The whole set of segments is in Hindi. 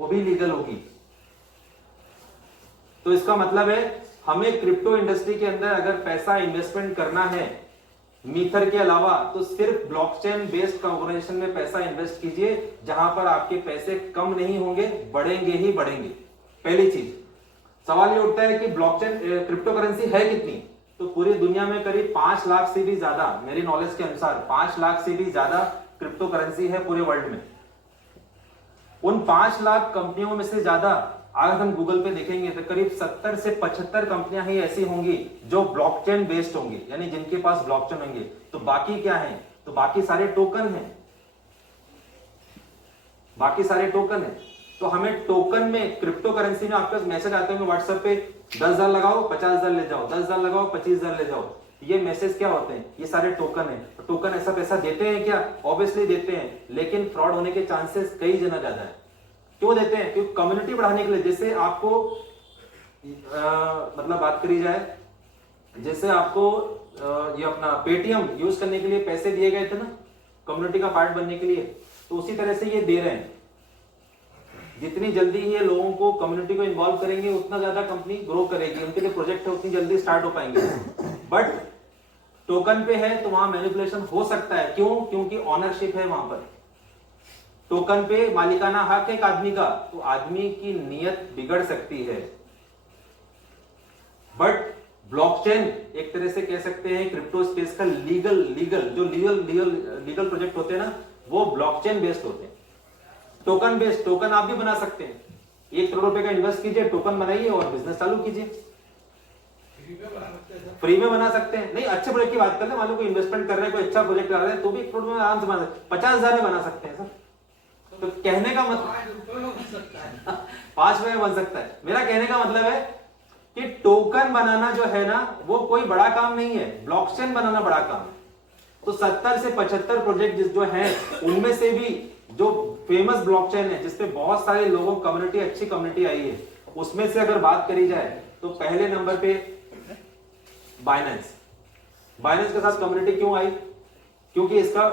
वो भी लीगल होगी। तो इसका मतलब है हमें क्रिप्टो इंडस्ट्री के अंदर अगर पैसा इन्वेस्टमेंट करना है मीथर के अलावा, तो सिर्फ ब्लॉकचेन बेस्ड ऑर्गेनाइजेशन में पैसा इन्वेस्ट कीजिए, जहां पर आपके पैसे कम नहीं होंगे, बढ़ेंगे ही बढ़ेंगे। पहली चीज, सवाल ये उठता है कि ब्लॉकचेन क्रिप्टो करेंसी है कितनी, तो पूरी दुनिया में करीब 5 लाख से भी ज्यादा, मेरी नॉलेज के अनुसार 5 लाख से भी ज्यादा क्रिप्टो करेंसी है पूरे वर्ल्ड में। उन 5 लाख कंपनियों में से ज्यादा अगर हम गूगल पे देखेंगे तो करीब 70 से 75 कंपनियां ही ऐसी होंगी जो ब्लॉकचेन बेस्ड होंगी, यानी जिनके पास ब्लॉकचेन होंगे। तो बाकी क्या है, तो बाकी सारे टोकन हैं, बाकी सारे टोकन है। तो हमें टोकन में, क्रिप्टो करेंसी में आपका मैसेज आते होंगे व्हाट्सएप पे, 10,000 लगाओ 50,000 ले जाओ, 10,000 लगाओ 25,000 ले जाओ। ये मैसेज क्या होते हैं, ये सारे टोकन है। तो टोकन ऐसा पैसा देते हैं क्या, ऑब्वियसली देते हैं, लेकिन फ्रॉड होने के चांसेस कई गुना ज्यादा है। क्यों देते हैं, क्योंकि कम्युनिटी बढ़ाने के लिए। जैसे आपको मतलब बात करी जाए, जैसे आपको ये अपना पेटीएम यूज करने के लिए पैसे दिए गए थे ना, कम्युनिटी का पार्ट बनने के लिए, तो उसी तरह से ये दे रहे हैं। जितनी जल्दी ये लोगों को, कम्युनिटी को इन्वॉल्व करेंगे, उतना ज्यादा कंपनी ग्रो करेगी, उनके लिए प्रोजेक्ट है उतनी जल्दी स्टार्ट हो पाएंगे। बट टोकन पे है तो वहां मैनिपुलेशन हो सकता है। क्यों, क्योंकि ऑनरशिप है वहां पर। टोकन पे मालिकाना हक एक आदमी का, तो आदमी की नीयत बिगड़ सकती है। बट ब्लॉकचेन एक तरह से कह सकते हैं क्रिप्टो स्पेस का लीगल प्रोजेक्ट होते हैं ना, वो ब्लॉकचेन बेस्ड होते हैं। टोकन बेस्ड, टोकन आप भी बना सकते हैं। 1 करोड़ रुपए का इन्वेस्ट कीजिए, टोकन बनाइए और बिजनेस चालू कीजिए। फ्री में बना सकते हैं। नहीं, अच्छे प्रोजेक्ट की बात कर ले, मान लो कोई इन्वेस्टमेंट कर रहे हैं, कोई अच्छा प्रोजेक्ट कर रहे हैं, तो भी 1 करोड़ में आराम से बना सकते, 50,000 में बना सकते हैं सर। तो कहने का मतलब 5 में बन सकता है। मेरा कहने का मतलब है कि टोकन बनाना जो है ना, वो कोई बड़ा काम नहीं है, ब्लॉकचेन बनाना बड़ा काम है। तो 70 से 75 प्रोजेक्ट जो हैं, उनमें से भी जो फेमस ब्लॉकचेन है, जिसपे बहुत सारे लोगों, कम्युनिटी, अच्छी कम्युनिटी आई है, उसमें से अगर बात करी जाए तो पहले नंबर पे बाइनेंस। बाइनेंस के साथ कम्युनिटी क्यों आई, क्योंकि इसका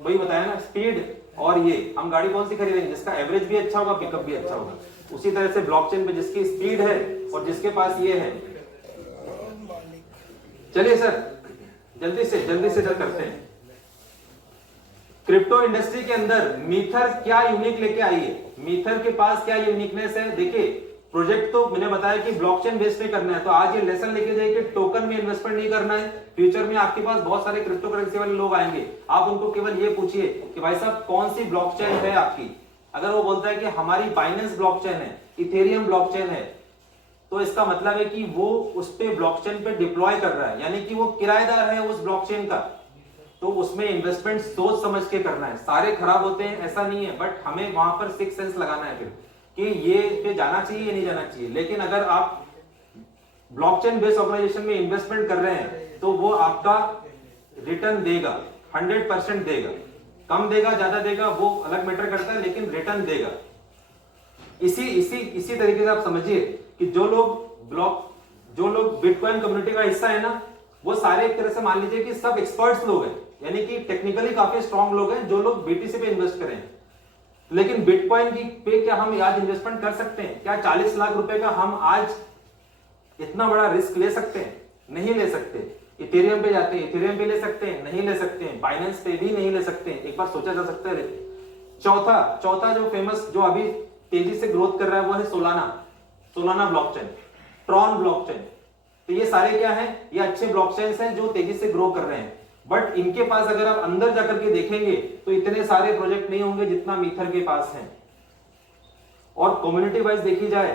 वही बताया ना, स्पीड। और ये हम गाड़ी कौन सी खरीदेंगे, जिसका एवरेज भी अच्छा होगा, पिकअप भी अच्छा होगा। उसी तरह से ब्लॉकचेन पे जिसकी स्पीड है और जिसके पास ये है। चलिए सर, जल्दी से सर करते हैं। क्रिप्टो इंडस्ट्री के अंदर मीथर क्या यूनिक लेके आई है, मीथर के पास क्या यूनिकनेस है। देखिए, प्रोजेक्ट तो मैंने बताया कि ब्लॉकचेन बेस पे करना है, तो आज ये लेसन लेके जाइए कि टोकन में इन्वेस्टमेंट नहीं करना है। फ्यूचर में आपके पास बहुत सारे क्रिप्टो करेंसी वाले लोग आएंगे, आप उनको केवल ये पूछिए कि भाई साहब कौन सी ब्लॉकचेन है आपकी। अगर वो बोलता है कि हमारी बाइनेंस ब्लॉकचेन है, इथेरियम ब्लॉकचेन है, तो इसका मतलब है कि वो उस पे ब्लॉकचेन पे डिप्लॉय कर रहा है, यानी कि वो किराएदार है उस ब्लॉकचेन का। तो उसमें इन्वेस्टमेंट सोच समझ के करना है। सारे खराब होते हैं ऐसा नहीं है, बट हमें वहां पर 6 सेंस लगाना है फिर कि ये पे जाना चाहिए या नहीं जाना चाहिए। लेकिन अगर आप ब्लॉकचेन बेस्ड ऑर्गेनाइजेशन में इन्वेस्टमेंट कर रहे हैं तो वो आपका रिटर्न देगा, 100% देगा। कम देगा ज्यादा देगा वो अलग मैटर करता है, लेकिन रिटर्न देगा। इसी तरीके से आप समझिए कि जो लोग बिटकॉइन कम्युनिटी का हिस्सा है ना, वो सारे एक तरह से मान लीजिए कि सब एक्सपर्ट्स लोग हैं, यानी कि टेक्निकली काफी स्ट्रांग लोग हैं, जो लोग बीटीसी पे इन्वेस्ट करें। लेकिन बिटकॉइन की पे क्या हम आज इन्वेस्टमेंट कर सकते हैं क्या? 40 लाख रुपए का हम आज इतना बड़ा रिस्क ले सकते हैं? नहीं ले सकते। इथेरियम पे जाते हैं, इथेरियम पे ले सकते हैं? नहीं ले सकते हैं। बाइनेंस पे भी नहीं ले सकते हैं। एक बार सोचा जा सकता है। चौथा जो फेमस, जो अभी तेजी से ग्रोथ कर रहा है, वो है सोलाना ब्लॉकचेन, ट्रॉन ब्लॉकचेन। तो ये सारे क्या हैं? ये अच्छे ब्लॉकचेन्स हैं जो तेजी से ग्रो कर रहे हैं। बट इनके पास अगर आप अंदर जाकर के देखेंगे तो इतने सारे प्रोजेक्ट नहीं होंगे जितना मीथर के पास है। और कम्युनिटी वाइज देखी जाए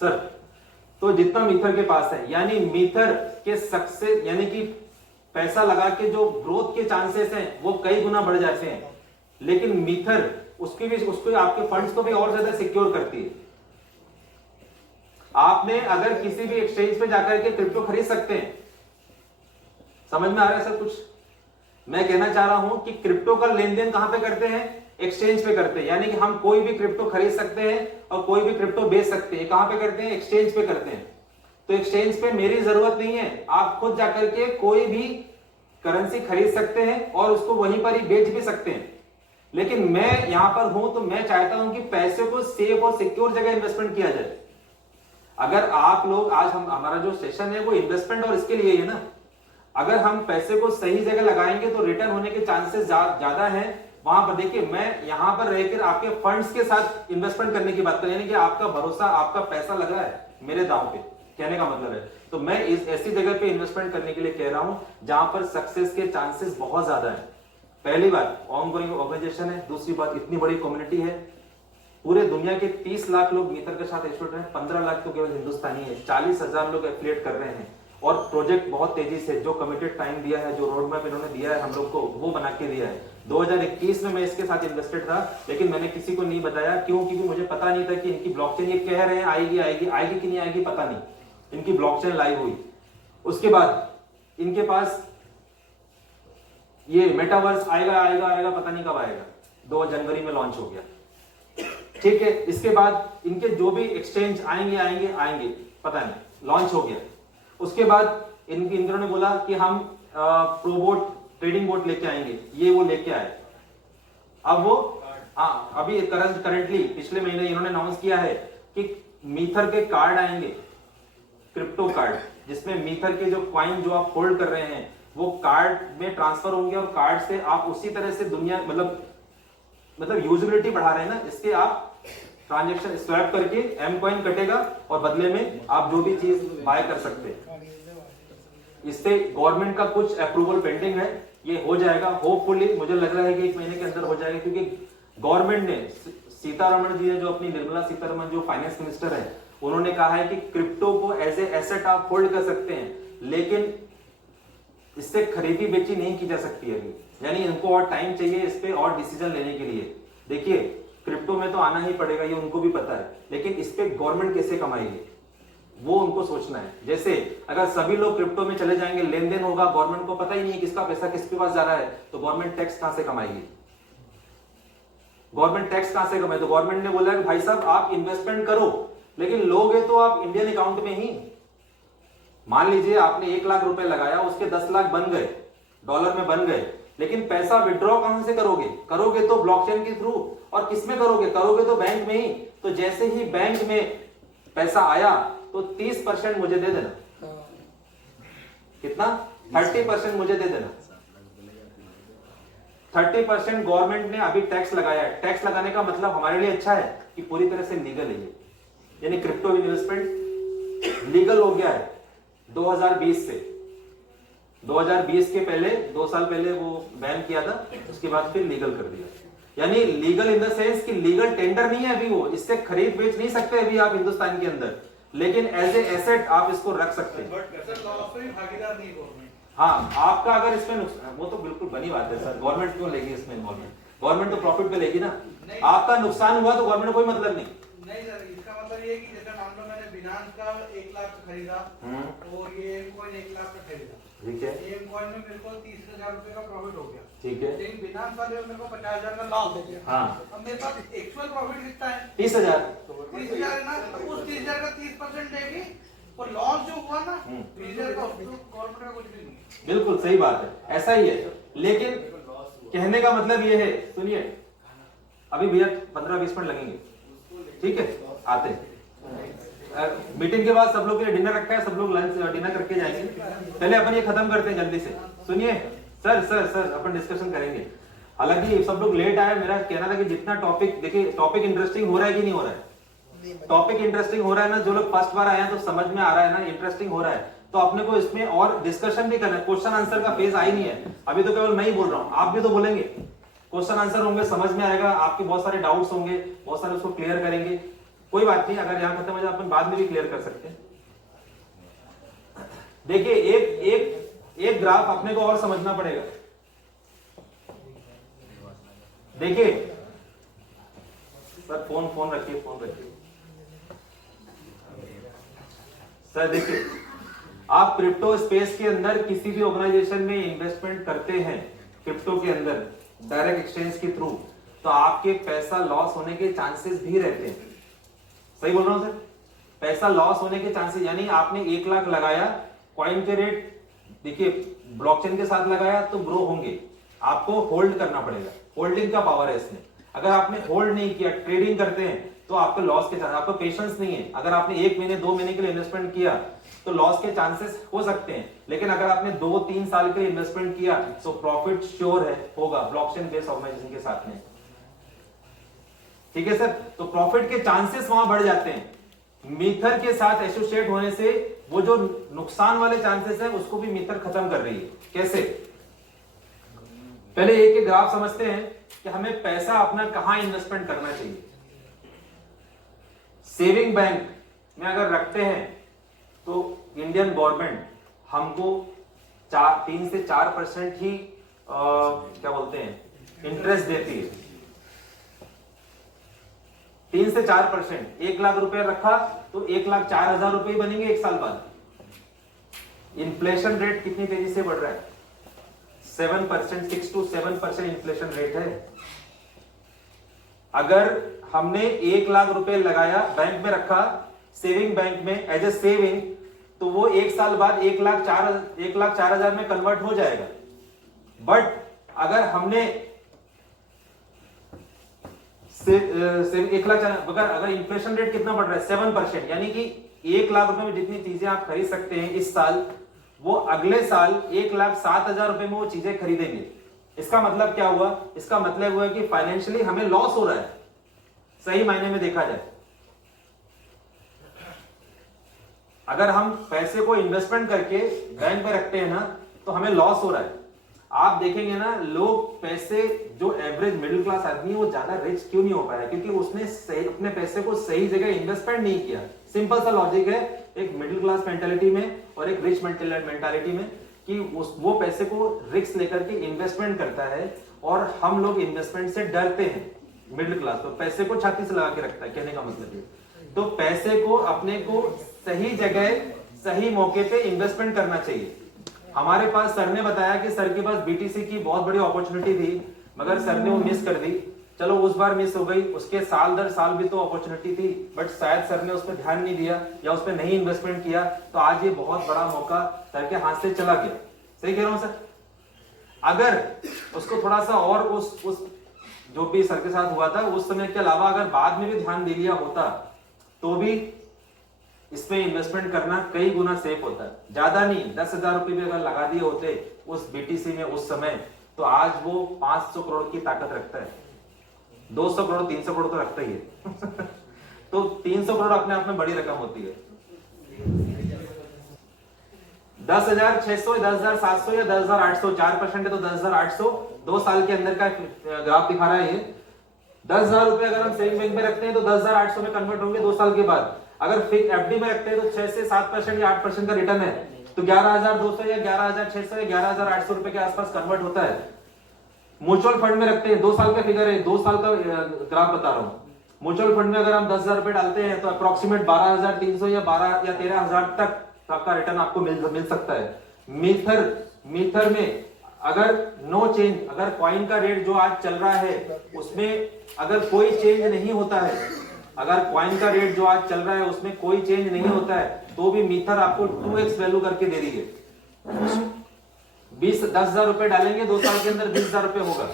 सर, तो जितना मीथर के पास है, यानी मीथर के सक्सेस, यानी कि पैसा लगा के जो ग्रोथ के चांसेस हैं वो कई गुना बढ़ जाते हैं। लेकिन मीथर उसको आपके फंड्स को भी और ज्यादा सिक्योर करती है। आपने अगर किसी भी एक्सचेंज पे जाकर के क्रिप्टो खरीद सकते हैं। समझ में आ रहा है सर कुछ? मैं कहना चाह रहा हूं कि क्रिप्टो का लेन देन कहां पे करते हैं? एक्सचेंज पे करते हैं। यानी कि हम कोई भी क्रिप्टो खरीद सकते हैं और कोई भी क्रिप्टो बेच सकते हैं। कहां पे करते हैं? एक्सचेंज पे करते हैं। तो एक्सचेंज पे मेरी जरूरत नहीं है, आप खुद जाकर के कोई भी करेंसी खरीद सकते हैं और उसको वहीं पर ही बेच भी सकते हैं। लेकिन मैं यहां पर हूं तो मैं चाहता हूं कि पैसे को सेफ और सिक्योर जगह इन्वेस्टमेंट किया जाए। अगर आप लोग आज हमारा जो सेशन है वो इन्वेस्टमेंट और इसके लिए है ना, अगर हम पैसे को सही जगह लगाएंगे तो रिटर्न होने के चांसेस ज्यादा हैं। वहां पर देखिए, मैं यहां पर रहकर आपके फंड्स के साथ इन्वेस्टमेंट करने की बात कर रहे हैं कि आपका भरोसा, आपका पैसा लग रहा है मेरे दांव पे, कहने का मतलब है। तो मैं इस ऐसी जगह पे इन्वेस्टमेंट करने के लिए कह रहा हूं जहां पर सक्सेस के चांसेस बहुत ज्यादा है। पहली बात ऑनगोइंग ऑर्गेनाइजेशन है, दूसरी बात इतनी बड़ी कम्युनिटी है, पूरे दुनिया के 30 लाख लोग मीटर के साथ एसोसिएट हैं, 15 लाख तो केवल हिंदुस्तानी है, 40,000 लोग एफिलिएट कर रहे हैं और प्रोजेक्ट बहुत तेजी से, जो कमिटेड टाइम दिया है, जो रोड मैप इन्होंने दिया है हम लोग को, वो बना के दिया है। 2021 में मैं इसके साथ इन्वेस्टेड था, लेकिन मैंने किसी को नहीं बताया, क्यों? क्योंकि मुझे पता नहीं था कि इनकी ब्लॉकचेन, ये कह रहे हैं आएगी आएगी, आएगी कि नहीं आएगी पता नहीं, इनकी ब्लॉकचेन लाइव हुई। उसके बाद इनके पास ये मेटावर्स आएगा आएगा आएगा, पता नहीं कब आएगा, 2 जनवरी में लॉन्च हो गया, ठीक है। इसके बाद इनके जो भी एक्सचेंज आएंगे आएंगे आएंगे, पता नहीं, लॉन्च हो गया। उसके बाद इन्होंने बोला कि हम प्रोबोट ट्रेडिंग बोट लेके आएंगे, ये वो लेके आए। अब वो अभी करंटली पिछले महीने इन्होंने अनाउंस किया है कि मीथर के कार्ड आएंगे, क्रिप्टो कार्ड, जिसमें मीथर के जो कॉइन जो आप होल्ड कर रहे हैं वो कार्ड में ट्रांसफर होंगे और कार्ड से आप उसी तरह से दुनिया मतलब यूजेबिलिटी बढ़ा रहे हैं ना, इसके आप ट्रांजैक्शन स्वैप करके एम कॉइन कटेगा और बदले में आप जो भी चीज बाय कर सकते हैं। इससे गवर्नमेंट का कुछ अप्रूवल पेंडिंग है, ये हो जाएगा होपफुली, मुझे लग रहा है कि 1 महीने के अंदर हो जाएगा, क्योंकि गवर्नमेंट ने, सीतारमण जी है जो अपनी निर्मला सीतारमण जो फाइनेंस मिनिस्टर है, उन्होंने कहा है कि क्रिप्टो को एज ए एसेट आप होल्ड कर सकते हैं, लेकिन इससे खरीदी बेची नहीं की जा सकती है, यानी इनको और टाइम चाहिए इस पे और डिसीजन लेने के लिए। देखिए क्रिप्टो में तो आना ही पड़ेगा, ये उनको भी पता है, लेकिन इस पे गवर्नमेंट कैसे कमाएगी वो उनको सोचना है। जैसे अगर सभी लोग क्रिप्टो में चले जाएंगे, लेन देन होगा, गवर्नमेंट को पता ही नहीं है किसका पैसा किसके पास जा रहा है, तो गवर्नमेंट टैक्स कहां से कमाएगी? गवर्नमेंट टैक्स कहां से कमाए? तो गवर्नमेंट ने बोला कि भाई साहब आप इन्वेस्टमेंट करो, लेकिन लोगे तो आप इंडियन अकाउंट में ही। मान लीजिए आपने 1 लाख रुपए लगाया, उसके 10 लाख बन गए, डॉलर में बन गए, लेकिन पैसा विड्रॉ कहां से करोगे? करोगे तो ब्लॉकचेन के थ्रू, और किसमें करोगे? करोगे तो बैंक में ही। तो जैसे ही बैंक में पैसा आया तो 30% मुझे दे देना। कितना? 30% मुझे दे देना। 30% गवर्नमेंट ने अभी टैक्स लगाया है। टैक्स लगाने का मतलब हमारे लिए अच्छा है कि पूरी तरह से लीगल है ये, यानी क्रिप्टो इन्वेस्टमेंट लीगल हो गया है 2020 से। 2020 के पहले 2 साल पहले वो बैन किया था, उसके बाद फिर लीगल कर दिया। यानी लीगल इन द सेंस कि लीगल टेंडर नहीं है अभी, वो इससे खरीद बेच नहीं सकते अभी आप हिंदुस्तान के अंदर, लेकिन एज ए एसेट आप इसको रख सकते हैं। भागीदार नहीं हाँ, आपका अगर इसमें नुकसान, वो तो बिल्कुल बनी बात है सर, गवर्नमेंट क्यों लेगी इसमें इन्वॉल्वमेंट? गवर्नमेंट तो प्रॉफिट पे लेगी ना। आपका नुकसान हुआ तो गवर्नमेंट कोई मतलब नहीं। नहीं सर, इसका मतलब ये कि जैसे मान लो मैंने बिनांस का 1 लाख का खरीदा और ये एम कॉइन 1 लाख का खरीदा, ठीक है, एम कॉइन में मेरे को 30,000 रुपए का प्रॉफिट हो गया, ठीक है, लेकिन बिनांस वाले मेरे को 50,000 का लॉस हो गया। हाँ, अब मेरे पास एक्चुअल प्रॉफिट कितना है? 30,000। 30,000 है ना, तो उस 30,000 का 30% देगी, और लॉस जो हुआ ना 30,000 का, उसको गवर्नमेंट का कुछ भी नहीं। बिल्कुल सही बात है, ऐसा ही है। लेकिन कहने का मतलब ये है, सुनिए अभी भैया 15-20 मिनट लगेंगे, ठीक है, आते हैं। मीटिंग के बाद सब लोग के लिए डिनर रखा है, सब लोग लंच डिनर करके जाएंगे। पहले अपन ये खत्म करते हैं जल्दी से। सुनिए सर सर सर अपन डिस्कशन करेंगे। हालांकि सब लोग लेट आए, मेरा कहना था कि जितना टॉपिक, देखिए टॉपिक इंटरेस्टिंग हो रहा है कि नहीं हो रहा है? टॉपिक इंटरेस्टिंग हो रहा है ना, जो लोग फर्स्ट बार आए हैं तो समझ में आ रहा है ना, इंटरेस्टिंग हो रहा है, तो अपने को इसमें और डिस्कशन भी करना है। क्वेश्चन आंसर का फेज आई नहीं है अभी, तो केवल मैं ही बोल रहा हूँ, आप भी तो बोलेंगे, क्वेश्चन आंसर होंगे, समझ में आएगा, आपके बहुत सारे डाउट्स होंगे, बहुत सारे उसको क्लियर करेंगे। कोई बात नहीं, अगर यहाँ खत्म हो जाए अपन बाद में भी क्लियर कर सकते हैं। देखिए एक ग्राफ अपने को और समझना पड़ेगा। देखिए सर, फोन रखिए, फोन रखिए सर। देखिए आप क्रिप्टो स्पेस के अंदर किसी भी ऑर्गेनाइजेशन में इन्वेस्टमेंट करते हैं क्रिप्टो के अंदर डायरेक्ट एक्सचेंज के थ्रू, तो आपके पैसा लॉस होने के चांसेस भी रहते हैं। सही बोल रहा हूं सर? पैसा लॉस होने के चांसेस, यानी आपने 1 लाख लगाया, कॉइन के रेट देखिए ब्लॉकचेन के साथ लगाया तो ग्रो होंगे, आपको होल्ड करना पड़ेगा, होल्डिंग का पावर है इसमें। अगर आपने होल्ड नहीं किया, ट्रेडिंग करते हैं तो आपको लॉस के चांसेस, आपको पेशेंस नहीं है, अगर आपने 1 महीने 2 महीने के लिए इन्वेस्टमेंट किया तो लॉस के चांसेस हो सकते हैं, लेकिन अगर आपने 2-3 साल के लिए इन्वेस्टमेंट किया तो प्रॉफिट श्योर है, होगा ब्लॉकचेन बेस्ड ऑर्गेनाइजेशन के साथ में। ठीक है सर, तो प्रॉफिट के चांसेस वहां बढ़ जाते हैं। मीथर के साथ एसोसिएट होने से वो जो नुकसान वाले चांसेस है उसको भी मीथर खत्म कर रही है। कैसे? पहले एक ग्राफ समझते हैं कि हमें पैसा अपना कहां इन्वेस्टमेंट करना चाहिए। सेविंग बैंक में अगर रखते हैं तो इंडियन गवर्नमेंट हमको 3 से 4% ही क्या बोलते हैं इंटरेस्ट देती है। 3 से 4%। 1 लाख रुपए रखा तो 1,04,000 रुपए बनेंगे 1 साल बाद। इन्फ्लेशन रेट कितनी तेजी से बढ़ रहा है? 7%, 6 to 7% इन्फ्लेशन रेट है। अगर हमने 1 लाख रुपए लगाया, बैंक में रखा, सेविंग बैंक में एज ए सेविंग, तो वो 1 साल बाद 1,04,000 में कन्वर्ट हो जाएगा। बट अगर हमने 1 लाख, अगर इन्फ्लेशन रेट कितना बढ़ रहा है 7%, यानी कि 1 लाख रुपए में जितनी चीजें आप खरीद सकते हैं इस साल, वो अगले साल 1,07,000 रुपए में वो चीजें खरीदेंगे। इसका मतलब क्या हुआ? इसका मतलब हुआ कि फाइनेंशियली हमें लॉस हो रहा है, सही मायने में देखा जाए। अगर हम पैसे को इन्वेस्टमेंट करके बैंक में रखते हैं ना तो हमें लॉस हो रहा है। आप देखेंगे ना, लोग पैसे, जो एवरेज मिडिल क्लास आदमी है वो ज्यादा रिच क्यों नहीं हो पाया? क्योंकि उसने अपने पैसे को सही जगह इन्वेस्टमेंट नहीं किया। सिंपल सा लॉजिक है एक मिडिल क्लास मेंटालिटी में और एक रिच मेंटालिटी में, कि वो पैसे को रिस्क लेकर के इन्वेस्टमेंट करता है, और हम लोग इन्वेस्टमेंट से डरते हैं। मिडिल क्लास तो पैसे को छाती से लगा के रखता है, कहने का मतलब ये। तो पैसे को अपने को सही जगह सही मौके पे इन्वेस्टमेंट करना चाहिए। हमारे पास सर ने बताया कि सर के पास बीटीसी की बहुत बड़ी अपॉर्चुनिटी थी, मगर सर ने वो मिस कर दी। चलो उस बार मिस हो गई, उसके साल दर साल भी तो अपॉर्चुनिटी थी, बट शायद सर ने उस पर ध्यान नहीं दिया या उस पर नहीं इन्वेस्टमेंट किया, तो आज ये बहुत बड़ा मौका सर के हाथ से चला गया। सही कह रहा हूं सर? अगर उसको थोड़ा सा और उस जो भी सर के साथ हुआ था उस समय के अलावा अगर बाद में भी ध्यान दे लिया होता तो भी इसमें इन्वेस्टमेंट करना कई गुना सेफ होता है। ज्यादा नहीं, 10,000 रुपए भी अगर लगा दिए होते उस बीटीसी में उस समय, तो आज वो 500 करोड़ की ताकत रखता है। 200 करोड़ 300 करोड़ तो रखता ही है तो 300 करोड़ अपने आप में बड़ी रकम होती है। 10,600 या 10,700 या 10,800, 4% है तो 10,800 2 साल के अंदर का ग्राफ दिखा रहा है ये। 10,000 रुपए अगर हम सेविंग बैंक में रखते हैं तो 10,800 में कन्वर्ट होंगे 2 साल के बाद। अगर फिक्स एफडी में रखते हैं तो 6 से 7% या 8% का रिटर्न है, तो 11,200 या 11,600 या 11,800 रुपए के आसपास कन्वर्ट होता है। म्यूचुअल फंड में रखते हैं, 2 साल का फिगर है, 2 साल का ग्राफ बता रहा हूं। म्यूचुअल फंड में अगर हम 10,000 रुपए डालते हैं तो अप्रोक्सीमेट 12,300 या 12 या 13,000 तक आपका रिटर्न आपको मिल सकता है। मीथर में अगर नो चेंज, अगर कॉइन का रेट जो आज चल रहा है उसमें अगर कोई चेंज नहीं होता है, अगर कॉइन का रेट जो आज चल रहा है उसमें कोई चेंज नहीं होता है, तो भी मीथर आपको 2x वैल्यू करके दे रही है। 10,000 रुपए डालेंगे 2 साल के अंदर 20,000 रुपए होगा।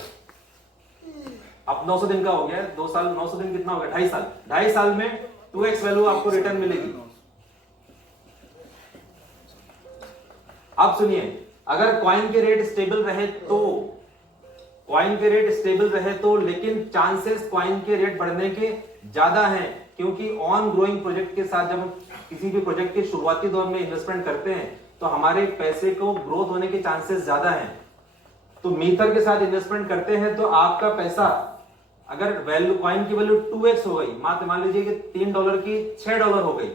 अब 900 दिन का हो गया, 2 साल 900 दिन कितना हो गया? 2.5 साल। 2.5 साल में 2x वैल्यू आपको रिटर्न मिलेगी। अब सुनिए, अगर कॉइन के रेट स्टेबल रहे तो, लेकिन चांसेस कॉइन के रेट बढ़ने के ज्यादा हैं, क्योंकि ऑन ग्रोइंग प्रोजेक्ट के साथ जब हम किसी भी प्रोजेक्ट के शुरुआती दौर में इन्वेस्टमेंट करते हैं तो हमारे पैसे को ग्रोथ होने के चांसेस ज्यादा हैं। तो मीथर के साथ इन्वेस्टमेंट करते हैं तो आपका पैसा, अगर वैल्यू कॉइन की वैल्यू 2x हो गई, मान लीजिए कि $3 की $6 हो गई,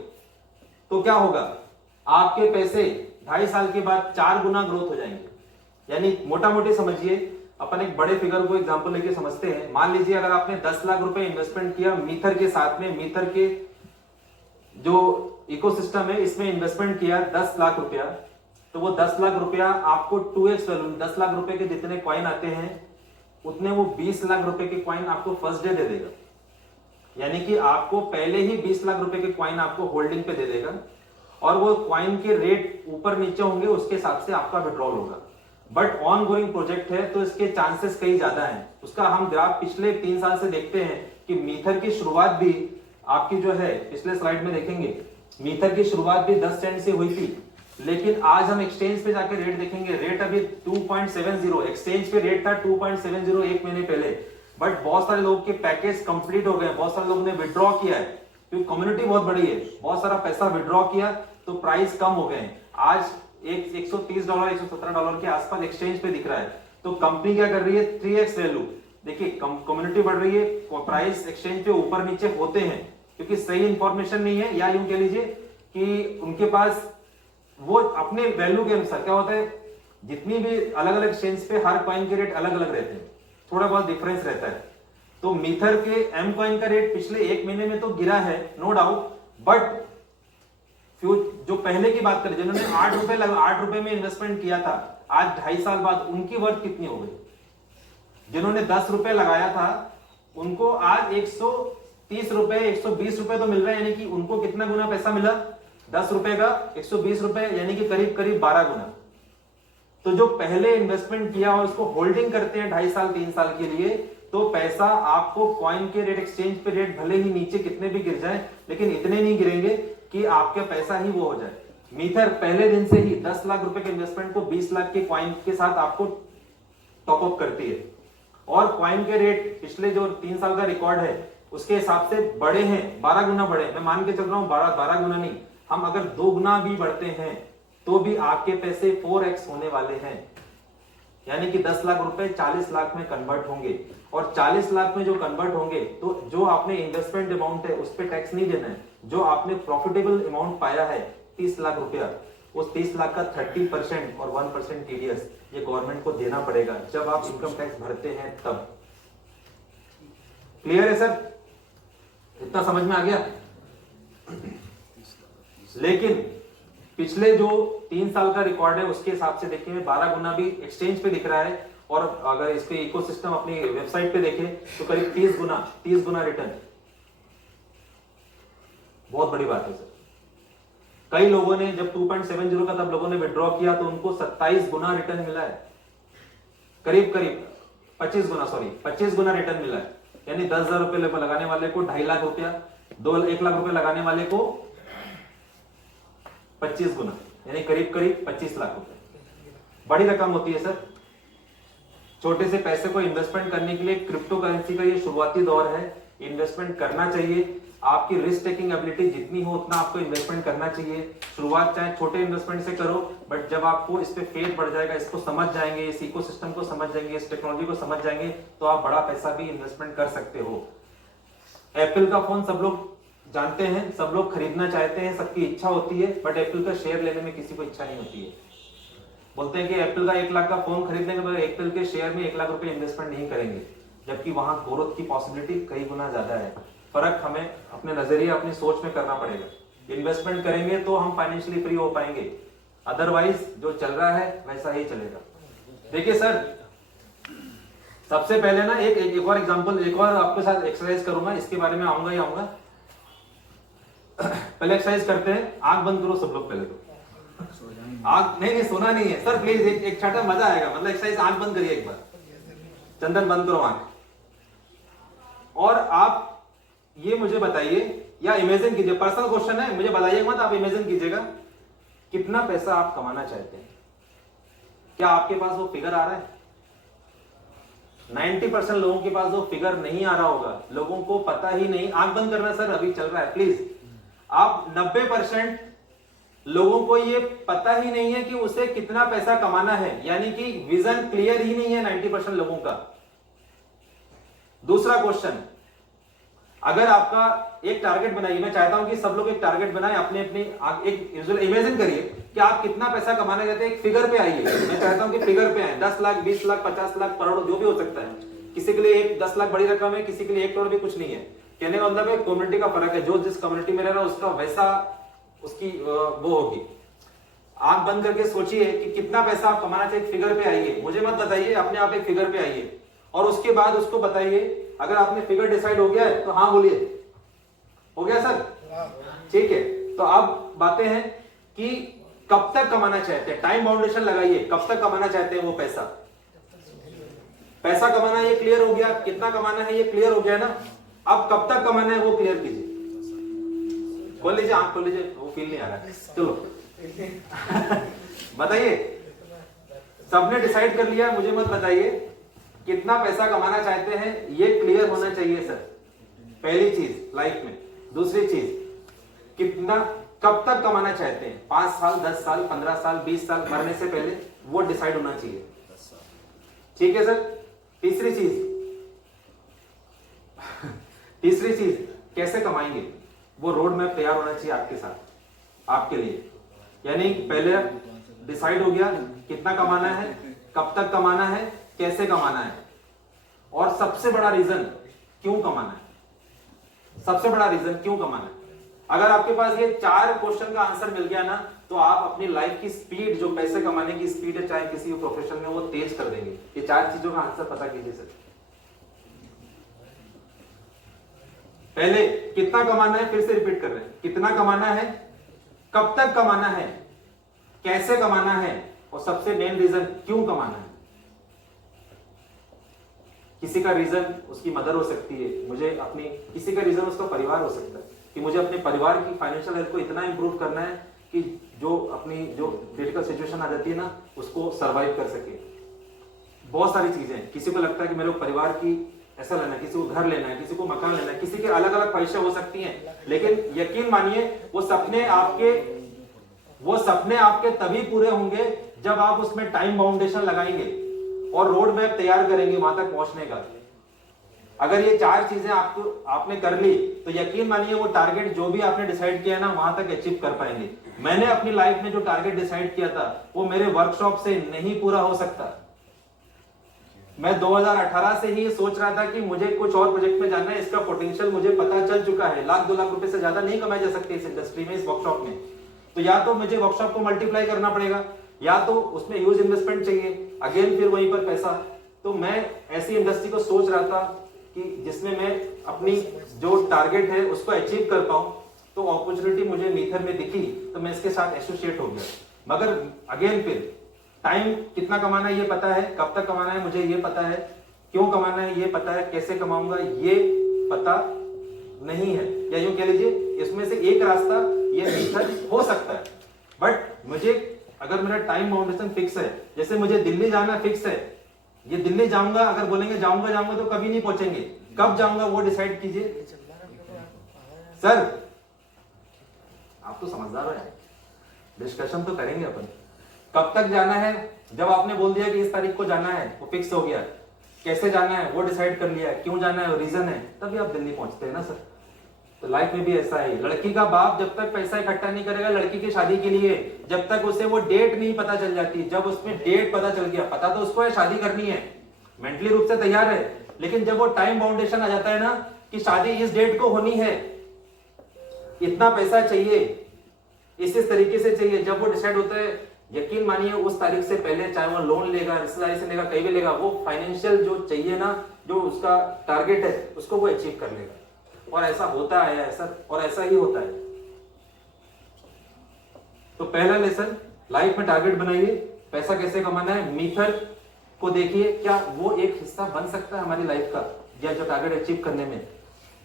तो क्या होगा? आपके पैसे 2.5 साल के बाद 4 गुना ग्रोथ हो जाएंगे। यानी मोटा मोटी समझिए, अपन एक बड़े फिगर को एग्जांपल लेके समझते हैं। मान लीजिए अगर आपने 10 लाख रुपए इन्वेस्टमेंट किया मीथर के साथ में, मीथर के जो इकोसिस्टम है इसमें इन्वेस्टमेंट किया 10 लाख रुपया, तो वो 10 लाख रुपया आपको 2x वैल्यू, 10 लाख रुपए के जितने कॉइन आते हैं उतने वो 20 लाख रुपए के कॉइन आपको फर्स्ट डे दे देगा। यानी कि आपको पहले ही 20 लाख रुपए के कॉइन आपको होल्डिंग पे दे देगा, और वो कॉइन के रेट ऊपर नीचे होंगे उसके हिसाब से आपका विड्रॉल होगा। बट ऑन गोइंग प्रोजेक्ट है तो इसके चांसेस कई ज्यादा हैं। उसका हम ग्राफ पिछले 3 साल से देखते हैं कि मीथर की शुरुआत भी आपकी जो है पिछले स्लाइड में देखेंगे, मीथर की शुरुआत भी 10 सेंट से हुई थी, लेकिन आज हम एक्सचेंज पे जाकर रेट देखेंगे, रेट अभी 2.70, एक्सचेंज पे रेट था 2.70 एक महीने पहले। बट बहुत सारे लोग के पैकेज कंप्लीट हो गए, बहुत सारे लोगों ने विड्रॉ किया है क्योंकि कम्युनिटी बहुत बड़ी है, बहुत सारा पैसा विड्रॉ किया तो प्राइस कम हो गए। आज एक $130 $117 के आसपास एक्सचेंज पे दिख रहा है। तो कंपनी क्या कर रही है, 3x वैल्यू। देखिए कम्युनिटी बढ़ रही है, प्राइस एक्सचेंज पे ऊपर नीचे होते हैं क्योंकि सही इंफॉर्मेशन नहीं है, या यूं कह लीजिए कि उनके पास वो अपने वैल्यू के अनुसार क्या होता है, जितनी भी अलग अलग एक्सचेंज पे हर कॉइन के रेट अलग अलग रहते हैं, थोड़ा बहुत डिफरेंस रहता है। तो मीथर के एम कॉइन का रेट पिछले एक महीने में तो गिरा है नो डाउट, बट जो पहले की बात करें जिन्होंने 8 रुपए में इन्वेस्टमेंट किया था, आज 2.5 साल बाद उनकी वर्थ कितनी हो गई। जिन्होंने 10 रुपए लगाया था उनको आज 130 रुपए 120 रुपए तो मिल रहा है, यानी कि उनको कितना गुना पैसा मिला, 10 रुपए का 120 रुपए, यानी कि करीब करीब 12 गुना। तो जो पहले इन्वेस्टमेंट किया और उसको होल्डिंग करते हैं 2.5 साल 3 साल के लिए, तो पैसा आपको कॉइन के रेट एक्सचेंज पे रेट भले ही नीचे कितने भी गिर जाए, लेकिन इतने नहीं गिरेंगे कि आपका पैसा ही वो हो जाए। मीथर पहले दिन से ही 10 लाख रुपए के इन्वेस्टमेंट को 20 लाख के कॉइन के साथ आपको टॉप अप करती है, और कॉइन के रेट पिछले जो 3 साल का रिकॉर्ड है उसके हिसाब से बड़े हैं, 12 गुना बड़े। मैं मान के चल रहा हूं 12 गुना नहीं, हम अगर 2 गुना भी बढ़ते हैं तो भी आपके पैसे 4x होने वाले हैं, यानी कि 10 लाख रुपए 40 लाख में कन्वर्ट होंगे, और 40 लाख में जो कन्वर्ट होंगे तो जो आपने इन्वेस्टमेंट अमाउंट है उस पर टैक्स नहीं देना है। जो आपने प्रॉफिटेबल अमाउंट पाया है 30 लाख रुपया, उस 30 लाख का 30% और 1% टीडीएस ये गवर्नमेंट को देना पड़ेगा जब आप इनकम टैक्स भरते हैं तब। क्लियर है सर, इतना समझ में आ गया। लेकिन पिछले जो 3 साल का रिकॉर्ड है उसके हिसाब से देखिए 12 गुना भी एक्सचेंज पे दिख रहा है, और अगर इसके इकोसिस्टम अपनी वेबसाइट पे देखें तो करीब 30 गुना रिटर्न। बहुत बड़ी बात है सर। कई लोगों ने जब 2.70 का तब लोगों ने विड्रॉ किया तो उनको 27 गुना रिटर्न मिला है, करीब 25 गुना रिटर्न मिला है। यानी 10,000 रुपए लगाने वाले को 2.5 लाख रुपया, 1 लाख रुपए लगाने वाले को 25 गुना, यानी करीब 25 लाख रुपए। बड़ी रकम होती है सर। छोटे से पैसे को इन्वेस्टमेंट करने के लिए क्रिप्टो करेंसी का ये शुरुआती दौर है, इन्वेस्टमेंट करना चाहिए। आपकी रिस्क टेकिंग एबिलिटी जितनी हो उतना आपको इन्वेस्टमेंट करना चाहिए। शुरुआत चाहे छोटे इन्वेस्टमेंट से करो, बट जब आपको इस पे फेथ बढ़ जाएगा, इसको समझ जाएंगे, इस इकोसिस्टम को समझ जाएंगे, इस टेक्नोलॉजी को समझ जाएंगे, तो आप बड़ा पैसा भी इन्वेस्टमेंट कर सकते हो। एप्पल का फोन सब लोग जानते हैं, सब लोग खरीदना चाहते हैं, सबकी इच्छा होती है, बट एप्पल का शेयर लेने में किसी को इच्छा नहीं होती है। बोलते हैं कि एप्पल का 1 लाख का फोन खरीदने के बाद एप्पल के शेयर में 1 लाख रुपए इन्वेस्टमेंट नहीं करेंगे, जबकि वहां ग्रोथ की पॉसिबिलिटी कई गुना ज्यादा है। फर्क हमें अपने नजरिए, अपनी सोच में करना पड़ेगा। इन्वेस्टमेंट करेंगे तो हम फाइनेंशियली फ्री हो पाएंगे, अदरवाइज जो चल रहा है वैसा ही चलेगा। देखिए सर, सबसे पहले ना एक और एग्जांपल, एक और आपके साथ एक्सरसाइज करूंगा, इसके बारे में आऊंगा ही आऊंगा। पहले एक्सरसाइज करते हैं, आंख बंद करो सब लोग पहले तो। आंख नहीं सोना नहीं है सर, प्लीज एक छोटा मजा आएगा, मतलब एक्सरसाइज आंख बंद करिए एक बार। चंदन बंद करो आंख, और आप ये मुझे बताइए या इमेजिन कीजिए, पर्सनल क्वेश्चन है, मुझे बताइए मत, आप इमेजिन कीजिएगा कितना पैसा आप कमाना चाहते हैं। क्या आपके पास वो फिगर आ रहा है? 90% लोगों के पास वो फिगर नहीं आ रहा होगा, लोगों को पता ही नहीं। आंख बंद करना सर, अभी चल रहा है प्लीज। आप 90% लोगों को ये पता ही नहीं है कि उसे कितना पैसा कमाना है, यानी कि विजन क्लियर ही नहीं है 90% लोगों का। दूसरा क्वेश्चन, अगर आपका एक टारगेट बनाइए, मैं चाहता हूं कि सब लोग एक टारगेट बनाएं अपने अपने, एक इमेजिन करिए कि आप कितना पैसा कमाना चाहते हैं, एक फिगर पे आइए। मैं चाहता हूं कि फिगर पे आए, 10 लाख 20 लाख 50 लाख करोड़ जो भी हो सकता है। किसी के लिए 10 लाख बड़ी रकम है, किसी के लिए 1 करोड़ भी कुछ नहीं है। कहने का मतलब है कम्युनिटी का फर्क है, जो जिस कम्युनिटी में रह रहा है उसका वैसा उसकी वो होगी। आंख बंद करके सोचिए कि कितना पैसा आप कमाना चाहिए, फिगर पे आइए। मुझे मत बताइए, अपने आप एक फिगर पे आइए, और उसके बाद उसको बताइए। अगर आपने फिगर डिसाइड हो गया है तो हाँ बोलिए, हो गया सर? ठीक है, तो अब बातें हैं कि कब तक कमाना चाहते हैं, टाइम बाउंडेशन लगाइए, कब तक कमाना चाहते हैं वो पैसा। पैसा कमाना ये क्लियर हो गया, कितना कमाना है ये क्लियर हो गया ना। अब कब तक कमाना है वो क्लियर कीजिए। खोल लीजिए, आंख खोल लीजिए, वो फील नहीं आ रहा है, चलो बताइए, सबने डिसाइड कर लिया, मुझे मत बताइए कितना पैसा कमाना चाहते हैं, ये क्लियर होना चाहिए सर, पहली चीज लाइफ में। दूसरी चीज, कितना कब तक कमाना चाहते हैं, 5 साल, 10 साल, 15 साल, 20 साल, मरने से पहले, वो डिसाइड होना चाहिए। ठीक है सर। तीसरी चीज कैसे कमाएंगे, वो रोड मैप तैयार होना चाहिए आपके साथ, आपके लिए। यानी पहले डिसाइड हो गया कितना कमाना है, कब तक कमाना है, कैसे कमाना है, और सबसे बड़ा रीजन क्यों कमाना है। सबसे बड़ा रीजन क्यों कमाना है। अगर आपके पास ये 4 क्वेश्चन का आंसर मिल गया ना, तो आप अपनी लाइफ की स्पीड, जो पैसे कमाने की स्पीड है, चाहे किसी प्रोफेशन में, वो तेज कर देंगे। ये 4 चीजों का आंसर पता कीजिए सर। पहले कितना कमाना है, फिर से रिपीट कर रहे हैं, कितना कमाना है, कब तक कमाना है, कैसे कमाना है, और सबसे मेन रीजन क्यों कमाना है। किसी का रीजन उसकी मदर हो सकती है, मुझे अपनी, किसी का रीजन उसका परिवार हो सकता है कि मुझे अपने परिवार की फाइनेंशियल हेल्थ को इतना इंप्रूव करना है कि जो अपनी जो क्रिटिकल सिचुएशन आ जाती है ना, उसको सरवाइव कर सके। बहुत सारी चीजें, किसी को लगता है कि मेरे को परिवार की ऐसा लेना है, किसी को घर लेना है, किसी को मकान लेना है, किसी के अलग अलग ख्वाहिशें हो सकती हैं, लेकिन यकीन मानिए वो सपने आपके तभी पूरे होंगे जब आप उसमें टाइम बाउंडेशन लगाएंगे और रोड मैप तैयार करेंगे वहां तक पहुंचने का। अगर ये 4 चीजें आपने कर ली, तो यकीन मानिए वो टारगेट जो भी आपने डिसाइड किया ना, वहां तक अचीव कर पाएंगे। मैंने अपनी लाइफ में जो टारगेट डिसाइड किया था, वो मेरे वर्कशॉप से नहीं पूरा हो सकता। मैं 2018 से ही सोच रहा था कि मुझे कुछ और प्रोजेक्ट में जाना है, इसका पोटेंशियल मुझे पता चल चुका है, 1-2 लाख रुपए से ज्यादा नहीं कमाए जा सकते इस इंडस्ट्री में, इस वर्कशॉप में। तो या तो मुझे वर्कशॉप को मल्टीप्लाई करना पड़ेगा, या तो उसमें ह्यूज इन्वेस्टमेंट चाहिए, अगेन फिर वहीं पर पैसा। तो मैं ऐसी इंडस्ट्री को सोच रहा था कि जिसमें मैं अपनी जो टारगेट है उसको अचीव कर पाऊं। तो अपॉर्चुनिटी मुझे मीथर में दिखी, तो मैं इसके साथ एसोसिएट हो गया। मगर अगेन फिर टाइम कितना कमाना है ये पता है, कब तक कमाना है मुझे ये पता है, क्यों कमाना है ये पता है, कैसे कमाऊंगा ये पता नहीं है। या यूं कह लीजिए, इसमें से एक रास्ता ये मीथर हो सकता है, बट मुझे, अगर मेरा टाइम बाउंडेशन फिक्स है, जैसे मुझे दिल्ली जाना फिक्स है, ये दिल्ली जाऊंगा, अगर बोलेंगे जाऊंगा तो कभी नहीं पहुंचेंगे। कब जाऊंगा वो डिसाइड कीजिए। सर आप तो समझदार हो यार, डिस्कशन तो करेंगे अपन। कब तक जाना है, जब आपने बोल दिया कि इस तारीख को जाना है, वो फिक्स हो गया, कैसे जाना है वो डिसाइड कर लिया, क्यों जाना है वो रीजन है, तभी आप दिल्ली पहुंचते हैं ना सर। तो लाइफ में भी ऐसा है, लड़की का बाप जब तक पैसा इकट्ठा नहीं करेगा लड़की की शादी के लिए, जब तक उसे वो डेट नहीं पता चल जाती, जब उसमें डेट पता चल गया, पता तो उसको है शादी करनी है, मेंटली रूप से तैयार है, लेकिन जब वो टाइम बाउंडेशन आ जाता है ना कि शादी इस डेट को होनी है, इतना पैसा चाहिए, इस तरीके से चाहिए, जब वो डिसाइड होता है, यकीन मानिए उस तारीख से पहले, चाहे वो लोन लेगा, रिश्तेदारी से लेगा, कहीं भी लेगा, वो फाइनेंशियल जो चाहिए ना, जो उसका टारगेट है, उसको वो अचीव कर लेगा। और ऐसा होता है ऐसा, और ऐसा ही होता है। तो पहला लेसन, लाइफ में टारगेट बनाइए, पैसा कैसे कमाना है, मीथर को देखिए, क्या वो एक हिस्सा बन सकता है हमारी लाइफ का, या जो टारगेट अचीव करने में।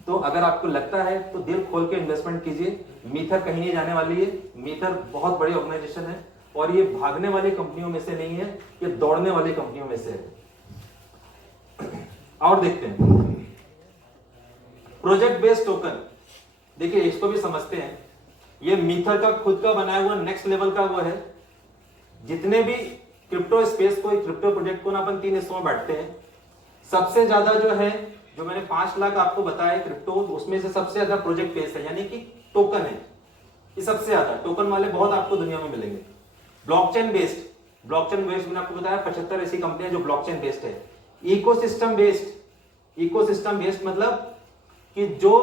तो अगर आपको लगता है तो दिल खोल के इन्वेस्टमेंट कीजिए। मीथर कहीं नहीं जाने वाली है, मीथर बहुत बड़ी ऑर्गेनाइजेशन है, और ये भागने वाली कंपनियों में से नहीं है, ये दौड़ने वाली कंपनियों में से है। और देखते हैं प्रोजेक्ट बेस्ड टोकन। देखिए इसको भी समझते हैं। ये मीथर का खुद का बनाया हुआ नेक्स्ट लेवल का वो है। जितने भी क्रिप्टो स्पेस को, क्रिप्टो प्रोजेक्ट को ना अपन 3 हिस्सों में बांटते हैं। सबसे ज्यादा जो है, जो मैंने 5 लाख आपको बताया क्रिप्टो, उसमें से सबसे ज्यादा प्रोजेक्ट बेस्ड है, यानी कि टोकन है, ये सबसे ज्यादा टोकन वाले बहुत आपको दुनिया में मिलेंगे। ब्लॉकचेन बेस्ड मैंने आपको बताया 75 ऐसी कंपनियां जो ब्लॉकचेन बेस्ड है। इकोसिस्टम बेस्ड मतलब कि जो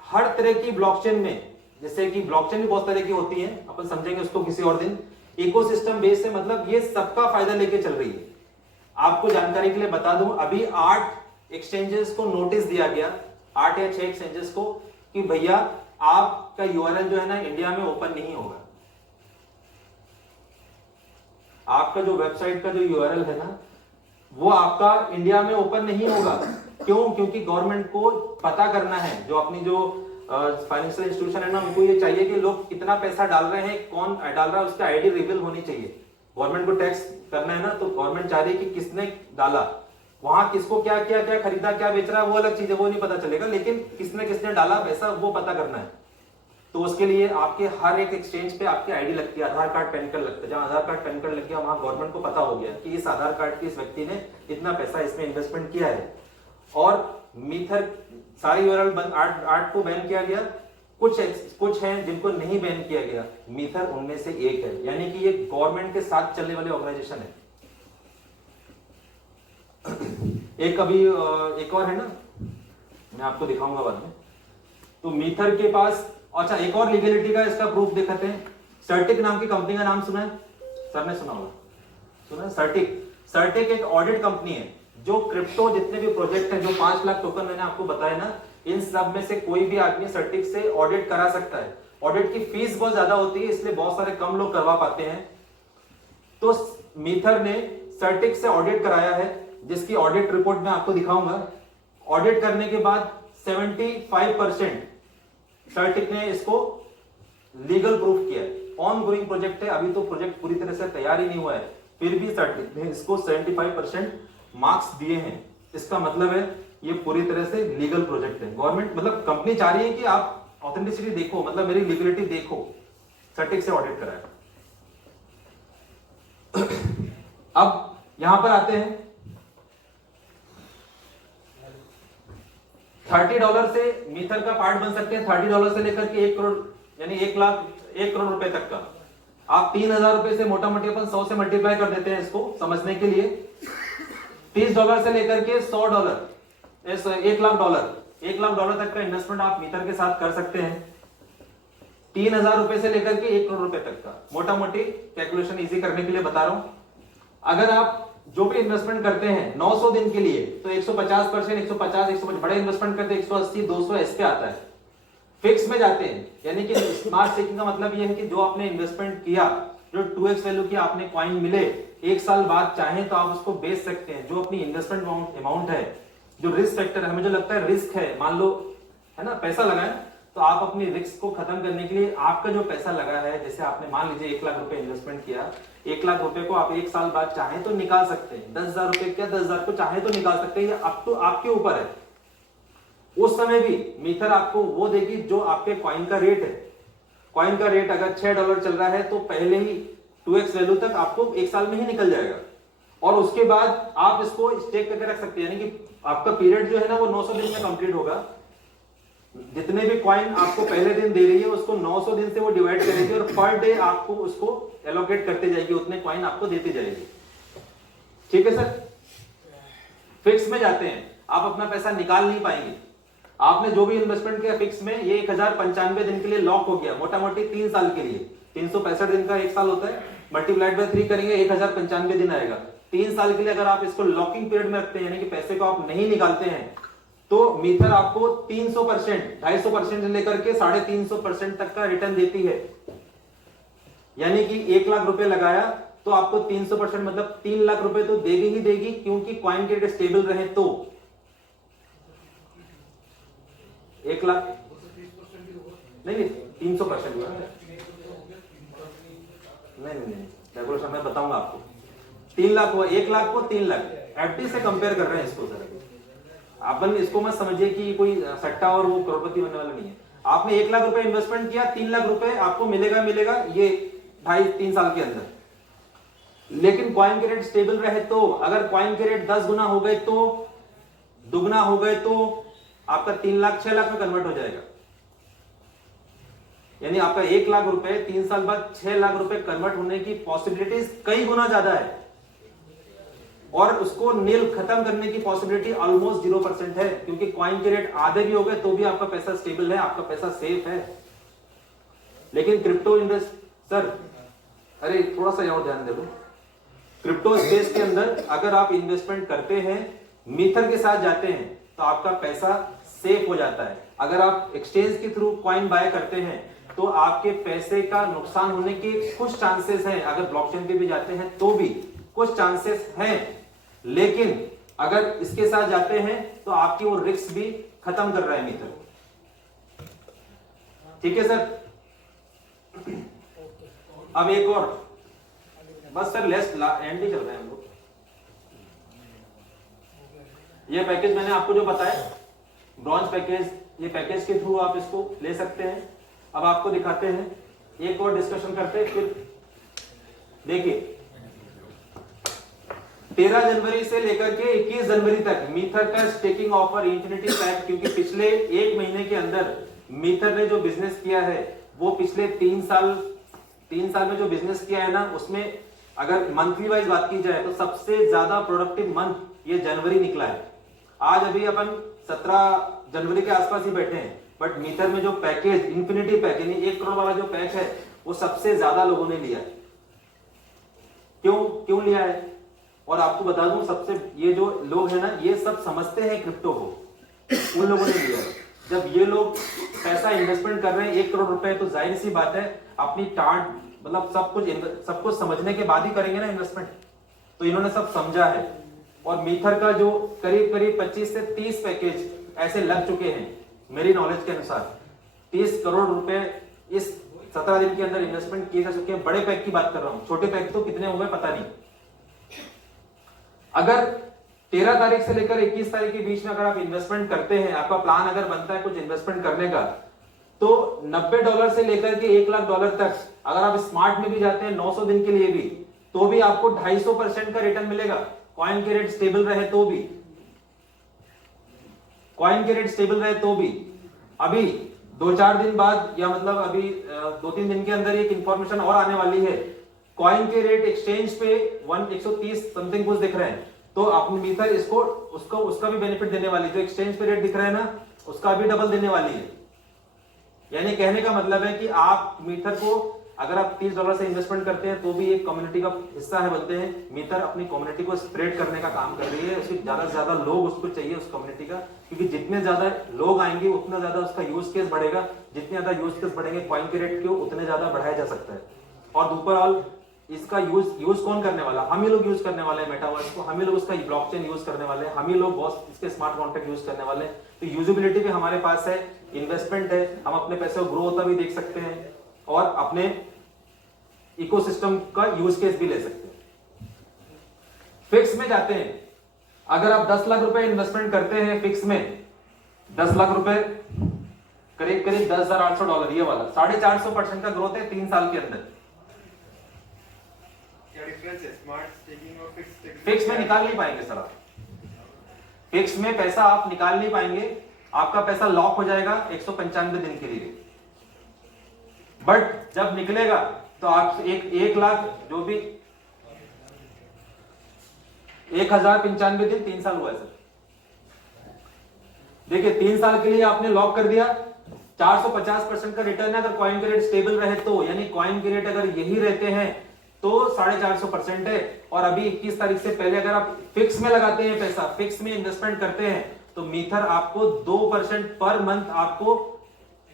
हर तरह की ब्लॉकचेन में, जैसे कि ब्लॉकचेन भी बहुत तरह की होती है, अपन समझेंगे उसको किसी और दिन। इकोसिस्टम बेस्ड से मतलब ये सबका फायदा लेके चल रही है। आपको जानकारी के लिए बता दूं, अभी 8 एक्सचेंजेस को नोटिस दिया गया, 8 या 6 एक्सचेंजेस को, कि भैया आपका यूआरएल जो है ना इंडिया में ओपन नहीं होगा। आपका जो वेबसाइट का जो यूआरएल है ना, वो आपका इंडिया में ओपन नहीं होगा। क्यों? क्योंकि गवर्नमेंट को पता करना है, जो अपनी जो फाइनेंशियल इंस्टीट्यूशन है ना, उनको ये चाहिए कि लोग कितना पैसा डाल रहे हैं, कौन डाल रहा है, उसका आईडी रिवील होनी चाहिए। गवर्नमेंट को टैक्स करना है ना, तो गवर्नमेंट चाह रही है कि किसने डाला, वहां किसको क्या किया, क्या खरीदा, क्या बेच रहा है, वो अलग चीज है, वो नहीं पता चलेगा, लेकिन किसने किसने डाला पैसा वो पता करना है। तो उसके लिए आपके हर एक एक्सचेंज पे आपकी आईडी लगती है, आधार कार्ड पैन कार्ड लगता है। जहां आधार कार्ड पैन कार्ड लग गया, वहां गवर्नमेंट को पता हो गया कि इस आधार कार्ड के इस व्यक्ति ने इतना पैसा इसमें इन्वेस्टमेंट किया है। और मीथर सारी यूआरएल बंद, 8 को बैन किया गया, कुछ हैं जिनको नहीं बैन किया गया, मीथर उनमें से एक है। यानी कि ये गवर्नमेंट के साथ चलने वाली ऑर्गेनाइजेशन है। एक अभी एक और है ना, मैं आपको दिखाऊंगा बाद में। तो मीथर के पास, अच्छा एक और लीगलिटी का इसका प्रूफ दिखाते हैं। सर्टिक नाम की कंपनी का नाम सुना है? सर ने सुना होगा, सुना है? सर्टिक एक ऑडिट कंपनी है जो क्रिप्टो जितने भी प्रोजेक्ट हैं, जो 5 लाख टोकन मैंने आपको बताया ना, इन सब में से कोई भी आदमी सर्टिक से ऑडिट करा सकता है। ऑडिट की फीस बहुत ज्यादा होती है, इसलिए बहुत सारे कम लोग करवा पाते हैं। तो मीथर ने सर्टिक से ऑडिट कराया है, जिसकी ऑडिट रिपोर्ट मैं आपको दिखाऊंगा। ऑडिट करने के बाद 75% सर्टिक ने इसको लीगल प्रूफ किया है। ऑन गोइंग प्रोजेक्ट है, अभी तो प्रोजेक्ट पूरी तरह से तैयार ही नहीं हुआ है, फिर भी सर्टिक ने इसको 75% मार्क्स दिए हैं। इसका मतलब है ये पूरी तरह से लीगल प्रोजेक्ट है। गवर्नमेंट मतलब कंपनी चाह रही है कि आप ऑथेंटिसिटी देखो, मतलब मेरी लीगलिटी देखो, सर्टिक से ऑडिट कराया। अब यहां पर आते हैं, $30 से मीथर का पार्ट बन सकते हैं। $30 से लेकर के 1 करोड़, यानी 1 करोड़ रुपए तक का। आप 3000 रुपए से मोटा मोटी अपन 100 से मल्टीप्लाई कर देते हैं इसको समझने के लिए। $30 से लेकर के $100, $1 लाख तक का इन्वेस्टमेंट आप मीथर के साथ कर सकते हैं। 3000 रुपए से लेकर के 1 करोड़ रुपए तक का, मोटा मोटी कैलकुलेशन इजी करने के लिए बता रहा हूं। अगर आप जो भी इन्वेस्टमेंट करते हैं 900 दिन के लिए, तो 150%, 150, बड़े इन्वेस्टमेंट करते हैं 180, 200 ऐसे पे आता है। फिक्स में जाते हैं, यानी कि स्मार्ट स्टेकिंग का मतलब यह है कि जो आपने इन्वेस्टमेंट किया, जो 2x वैल्यू की आपने कॉइन मिले, 1 साल बाद चाहें तो आप उसको बेच सकते हैं। जो अपनी इन्वेस्टमेंट अमाउंट है, जो रिस्क फैक्टर है, हमें जो लगता है रिस्क है, मान लो है ना, पैसा लगाए, तो आप अपनी रिस्क को खत्म करने के लिए आपका जो पैसा लगा है, जैसे आपने मान लीजिए 1 लाख रुपए इन्वेस्टमेंट किया, 1 लाख रुपए को आप 1 साल बाद चाहें तो निकाल सकते हैं। 10,000 रुपए क्या 10,000 को चाहें तो निकाल सकते हैं, अब तो आपके ऊपर है। उस समय भी मीथर आपको वो देगी जो आपके कॉइन का रेट है। कॉइन का रेट अगर $6 चल रहा है, तो पहले ही 2x वैल्यू तक आपको 1 साल में ही निकल जाएगा। और उसके बाद आप इसको स्टेक करके रख सकते हैं, यानी कि आपका पीरियड जो है ना, वो 900 दिन में कंप्लीट होगा। जितने भी कॉइन आपको पहले दिन दे रही है, उसको 900 दिन से वो डिवाइड करेगी और पर डे आपको उसको एलोकेट करते जाएगी, उतने कॉइन आपको देती जाएगी। ठीक है सर? फिक्स में जाते हैं, आप अपना पैसा निकाल नहीं पाएंगे। आपने जो भी इन्वेस्टमेंट किया फिक्स में, ये 1095 दिन के लिए लॉक हो गया, मोटा मोटी 3 साल के लिए। 365 दिन का 1 साल होता है, मल्टीप्लाइड बाय 3 करेंगे, 1095 दिन आएगा। 3 साल के लिए अगर आप इसको लॉकिंग पीरियड में रखते हैं, यानी कि पैसे को आप नहीं निकालते हैं, तो मीथर आपको 300%, 250% से लेकर के 350% तक का रिटर्न देती है। यानी कि 1 लाख रुपए लगाया तो आपको 300% मतलब 3 लाख रुपए तो देगी ही देगी, क्योंकि कॉइन के रेट स्टेबल रहे तो 1 लाख नहीं 300% हुआ। नहीं कैलकुलेशन मैं बताऊंगा आपको। 3 लाख हुआ, 1 लाख को 3 लाख, एफडी से कंपेयर कर रहे हैं इसको सर। अपन इसको मत समझिए कि कोई सट्टा और वो करोड़पति बनने वाला नहीं है। आपने 1 लाख रुपए इन्वेस्टमेंट किया, 3 लाख रुपए आपको मिलेगा ये 2.5-3 साल के अंदर। लेकिन कॉइन के रेट स्टेबल रहे तो, अगर कॉइन के रेट 10 गुना हो गए तो, दुगना हो गए तो आपका 3 लाख 6 लाख में कन्वर्ट हो जाएगा। यानी आपका 1 लाख रुपए 3 साल बाद 6 लाख रुपए कन्वर्ट होने की पॉसिबिलिटीज कई गुना ज्यादा है, और उसको नील खत्म करने की पॉसिबिलिटी ऑलमोस्ट 0% है, क्योंकि कॉइन के रेट आधे भी हो गए तो भी आपका पैसा स्टेबल है, आपका पैसा सेफ है। लेकिन क्रिप्टो इन्वेस्ट सर, अरे थोड़ा सा और ध्यान दे लो। क्रिप्टो स्पेस के अंदर अगर आप इन्वेस्टमेंट करते हैं, मीथर के साथ जाते हैं, तो आपका पैसा सेफ हो जाता है। अगर आप एक्सचेंज के थ्रू कॉइन बाय करते हैं तो आपके पैसे का नुकसान होने के कुछ चांसेस हैं। अगर ब्लॉकचेन पे भी जाते हैं तो भी कुछ चांसेस हैं, लेकिन अगर इसके साथ जाते हैं तो आपकी वो रिस्क भी खत्म कर रहा है मीटर। ठीक है सर। अब एक और, बस सर लेस एंड ही चल रहे हैं हम लोग। ये पैकेज मैंने आपको जो बताया ब्रॉन्ज पैकेज, ये पैकेज के थ्रू आप इसको ले सकते हैं। अब आपको दिखाते हैं, एक और डिस्कशन करते हैं। फिर देखिए 13 जनवरी से लेकर के 21 जनवरी तक मीथर का स्टेकिंग ऑफर इंफिनिटी पैक, क्योंकि पिछले एक महीने के अंदर मीथर ने जो बिजनेस किया है वो पिछले 3 साल में जो बिजनेस किया है ना, उसमें अगर मंथली वाइज बात की जाए तो सबसे ज्यादा प्रोडक्टिव मंथ ये जनवरी निकला है। आज अभी अपन 17 जनवरी के आसपास ही बैठे हैं, बट मीथर में जो पैकेज इंफिनिटी पैक यानी 1 करोड़ वाला जो पैक है वो सबसे ज्यादा लोगों ने लिया है। क्यों लिया है? और आपको बता दूं, सबसे ये जो लोग हैं ना, ये सब समझते हैं क्रिप्टो को, उन लोगों ने लिया है। जब ये लोग पैसा इन्वेस्टमेंट कर रहे हैं 1 करोड़ रुपए, तो जाहिर सी बात है अपनी टाट मतलब सब कुछ समझने के बाद ही करेंगे ना इन्वेस्टमेंट। तो इन्होंने सब समझा है, और मीथर का जो करीब 25 से 30 पैकेज ऐसे लग चुके हैं मेरी नॉलेज के अनुसार। 30 करोड़ रुपए इस 17 दिन के अंदर इन्वेस्टमेंट किए जा चुके हैं। बड़े पैक की बात कर रहा हूं, छोटे पैक तो कितने हुए पता नहीं। अगर 13 तारीख से लेकर 21 तारीख के बीच में अगर आप इन्वेस्टमेंट करते हैं, आपका प्लान अगर बनता है कुछ इन्वेस्टमेंट करने का, तो $90 से लेकर के $1 लाख तक अगर आप स्मार्ट में भी जाते हैं 900 दिन के लिए भी, तो भी आपको 250% का रिटर्न मिलेगा। कॉइन के रेट स्टेबल रहे तो भी, कॉइन के रेट स्टेबल रहे तो भी। अभी 2-4 दिन बाद या मतलब अभी 2-3 दिन के अंदर एक इंफॉर्मेशन और आने वाली है। कॉइन के रेट एक्सचेंज पे 130 समथिंग कुछ दिख रहे हैं, तो अपनी मीथर इसको उसका भी बेनिफिट देने वाली, जो एक्सचेंज पे रेट दिख रहा है ना, उसका भी डबल देने वाली है। यानी कहने का मतलब है कि आप मीथर को अगर आप $30 से इन्वेस्टमेंट करते हैं तो भी एक कम्युनिटी का हिस्सा है बनते हैं। मीथर अपनी कम्युनिटी को स्प्रेड करने का काम कर रही है। उसके ज्यादा से ज्यादा लोग उसको चाहिए, उस कम्युनिटी का, क्योंकि जितने ज्यादा लोग आएंगे उतना ज्यादा उसका यूज केस बढ़ेगा। जितने ज्यादा यूज केस बढ़ेंगे कॉइन के रेट को उतने ज्यादा बढ़ाया जा सकता है। और ओवरऑल इसका यूज कौन करने वाला? हम ही लोग यूज करने वाले हैं मेटावर्स को, हम ही लोग उसका ब्लॉकचेन यूज करने वाले हैं, हम ही लोग बॉस इसके स्मार्ट कॉन्ट्रैक्ट यूज करने वाले हैं। तो यूजेबिलिटी भी हमारे पास है, इन्वेस्टमेंट है, हम अपने पैसे को ग्रो होता भी देख सकते हैं और अपने इकोसिस्टम का यूज केस भी ले सकते हैं। फिक्स में जाते हैं, अगर आप 10 लाख रुपए इन्वेस्टमेंट करते हैं फिक्स में, 10 लाख रुपए करीब $10,800, ये वाला 450% का ग्रोथ है 3 साल के अंदर। फिक्स में निकाल नहीं पाएंगे सर आप, फिक्स में पैसा आप निकाल नहीं पाएंगे, आपका पैसा लॉक हो जाएगा 195 दिन के लिए। बट जब निकलेगा तो आप 1 लाख जो भी 1095 दिन 3 साल हुआ है सर। देखिए 3 साल के लिए आपने लॉक कर दिया, 450% का रिटर्न है अगर कॉइन के रेट स्टेबल रहे तो, यानी कॉइन के रेट अगर यही रहते हैं तो 450% है। और अभी 21 तारीख से पहले अगर आप फिक्स में लगाते हैं पैसा, फिक्स में इन्वेस्टमेंट करते हैं, तो मीथर आपको 2% पर मंथ आपको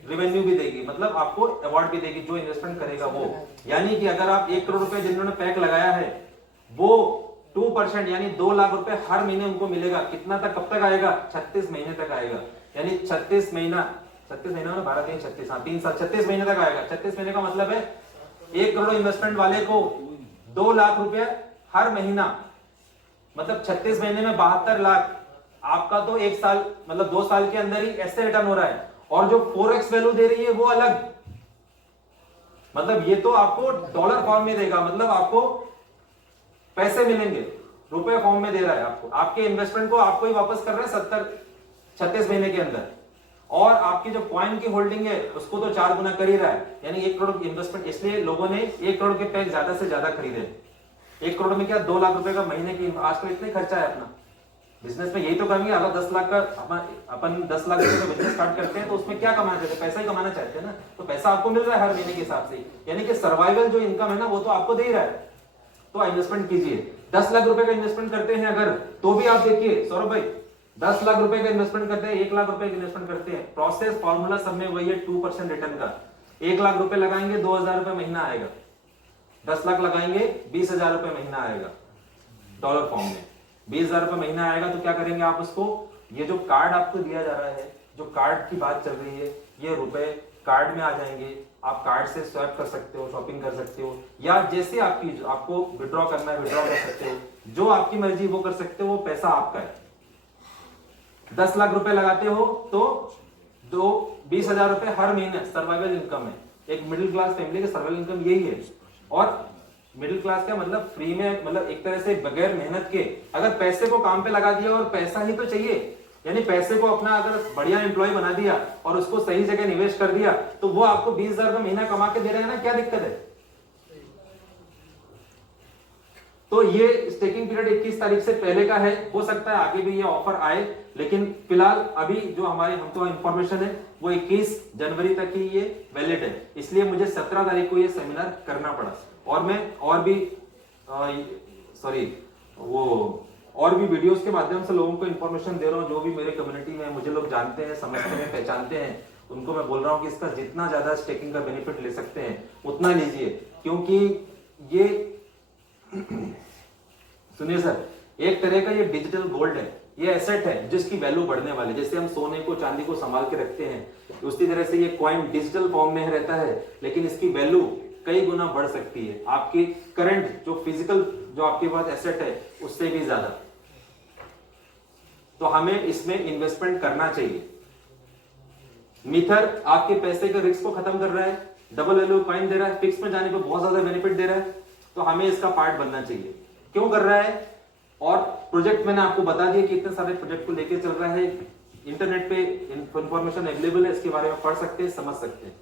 रेवेन्यू भी देगी, मतलब आपको अवार्ड भी देगी जो इन्वेस्टमेंट करेगा वो। यानी कि अगर आप 1 करोड़ रुपए जिन्होंने पैक लगाया है वो 2% यानी 2 लाख रुपए हर महीने उनको मिलेगा। कितना तक, कब तक आएगा? 36 महीने तक आएगा। यानी 36 महीना ना 12 3 36, हाँ 3 साल 36 महीने तक आएगा। 36 महीने का मतलब है 1 करोड़ इन्वेस्टमेंट वाले को 2 लाख रुपए हर महीना, मतलब 36 महीने में 72 लाख। आपका तो 1 साल मतलब 2 साल के अंदर ही ऐसे रिटर्न हो रहा है। और जो 4x वैल्यू दे रही है वो अलग, मतलब ये तो आपको डॉलर फॉर्म में देगा, मतलब आपको पैसे मिलेंगे, रुपए फॉर्म में दे रहा है आपको, आपके इन्वेस्टमेंट को आपको ही वापस कर रहा है 36 महीने के अंदर। और आपकी जो कॉइन की होल्डिंग है उसको तो 4 गुना कर ही रहा है, यानी 1 करोड़ इन्वेस्टमेंट। इसलिए लोगों ने 1 करोड़ के पैक ज्यादा से ज्यादा खरीदे। 1 करोड़ में क्या 2 लाख रुपए का महीने की, आजकल इतने खर्चा है अपना बिजनेस में, यही तो करेंगे। अगर 10 लाख का अपन 10 लाख रुपए का बिजनेस स्टार्ट करते हैं तो उसमें क्या कमाना चाहते हैं? पैसा ही कमाना चाहते हैं ना। तो पैसा आपको मिल रहा है हर महीने के हिसाब से, यानी कि सर्वाइवल जो इनकम है ना वो तो आपको दे ही रहा है। तो इन्वेस्टमेंट कीजिए। 10 लाख रुपए का इन्वेस्टमेंट करते हैं अगर, तो भी आप देखिए सौरभ भाई, 10 लाख रुपए का इन्वेस्टमेंट करते हैं, 1 लाख रुपए का इन्वेस्टमेंट करते हैं, प्रोसेस फॉर्मूला सब में वही है 2% रिटर्न का। 1 लाख रुपए लगाएंगे 2,000 रुपए महीना आएगा, 10 लाख लगाएंगे 20,000 रुपए महीना आएगा डॉलर फॉर्म में, 20,000 रुपए महीना आएगा। तो क्या करेंगे आप उसको, ये जो कार्ड आपको दिया जा रहा है, जो कार्ड की बात चल रही है, ये रुपए कार्ड में आ जाएंगे, आप कार्ड से स्वैप कर सकते हो, शॉपिंग कर सकते हो, या जैसे आपको विड्रॉ करना है विड्रॉ कर सकते हो, जो आपकी मर्जी वो कर सकते हो, वो पैसा आपका है। 10 लाख रुपए लगाते हो तो 20,000 रुपए हर महीने सर्वाइवल इनकम है। एक मिडिल क्लास फैमिली का सर्वाइवल इनकम यही है। और मिडिल क्लास का मतलब फ्री में, मतलब एक तरह से बगैर मेहनत के, अगर पैसे को काम पे लगा दिया और पैसा ही तो चाहिए, यानी पैसे को अपना अगर बढ़िया एम्प्लॉय बना दिया और उसको सही जगह निवेश कर दिया, तो वो आपको 20,000 रुपए महीना कमा के दे रहे हैं ना, क्या दिक्कत है। तो ये स्टेकिंग पीरियड 21 तारीख से पहले का है, हो सकता है आगे भी ये ऑफर आए, लेकिन फिलहाल अभी जो हमारे हमको इंफॉर्मेशन है वो 21 जनवरी तक ही ये वैलिड है। इसलिए मुझे 17 तारीख को ये सेमिनार करना पड़ा। और मैं और भी और भी वीडियोस के माध्यम से लोगों को इंफॉर्मेशन दे रहा हूँ, जो भी मेरे कम्युनिटी में मुझे लोग जानते हैं, समझते हैं, पहचानते हैं, उनको मैं बोल रहा हूँ कि इसका जितना ज्यादा स्टेकिंग का बेनिफिट ले सकते हैं उतना लीजिए। क्योंकि ये सुनिए सर, एक तरह का ये डिजिटल गोल्ड है, ये एसेट है जिसकी वैल्यू बढ़ने वाली। जैसे हम सोने को चांदी को संभाल के रखते हैं, उसी तरह से ये कॉइन डिजिटल फॉर्म में रहता है, लेकिन इसकी वैल्यू कई गुना बढ़ सकती है आपकी करंट जो फिजिकल जो आपके पास एसेट है उससे भी ज्यादा। तो हमें इसमें इन्वेस्टमेंट करना चाहिए। मीथर आपके पैसे के रिस्क को खत्म कर रहा है, डबल वैल्यू कॉइन दे रहा है, फिक्स में जाने पर बहुत ज्यादा बेनिफिट दे रहा है, तो हमें इसका पार्ट बनना चाहिए। क्यों कर रहा है, और प्रोजेक्ट मैंने आपको बता दिया कि इतने सारे प्रोजेक्ट को लेके चल रहा है, इंटरनेट पे इंफॉर्मेशन अवेलेबल है, इसके बारे में पढ़ सकते हैं, समझ सकते हैं,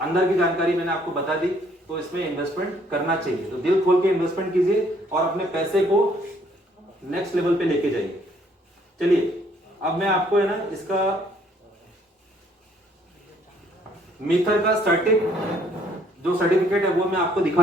अंदर की जानकारी मैंने आपको बता दी। तो इसमें इन्वेस्टमेंट करना चाहिए, तो दिल खोल के इन्वेस्टमेंट कीजिए और अपने पैसे को नेक्स्ट लेवल पे लेके जाइए। चलिए अब मैं आपको है ना इसका मीथर का जो सर्टिफिकेट है वो मैं आपको दिखा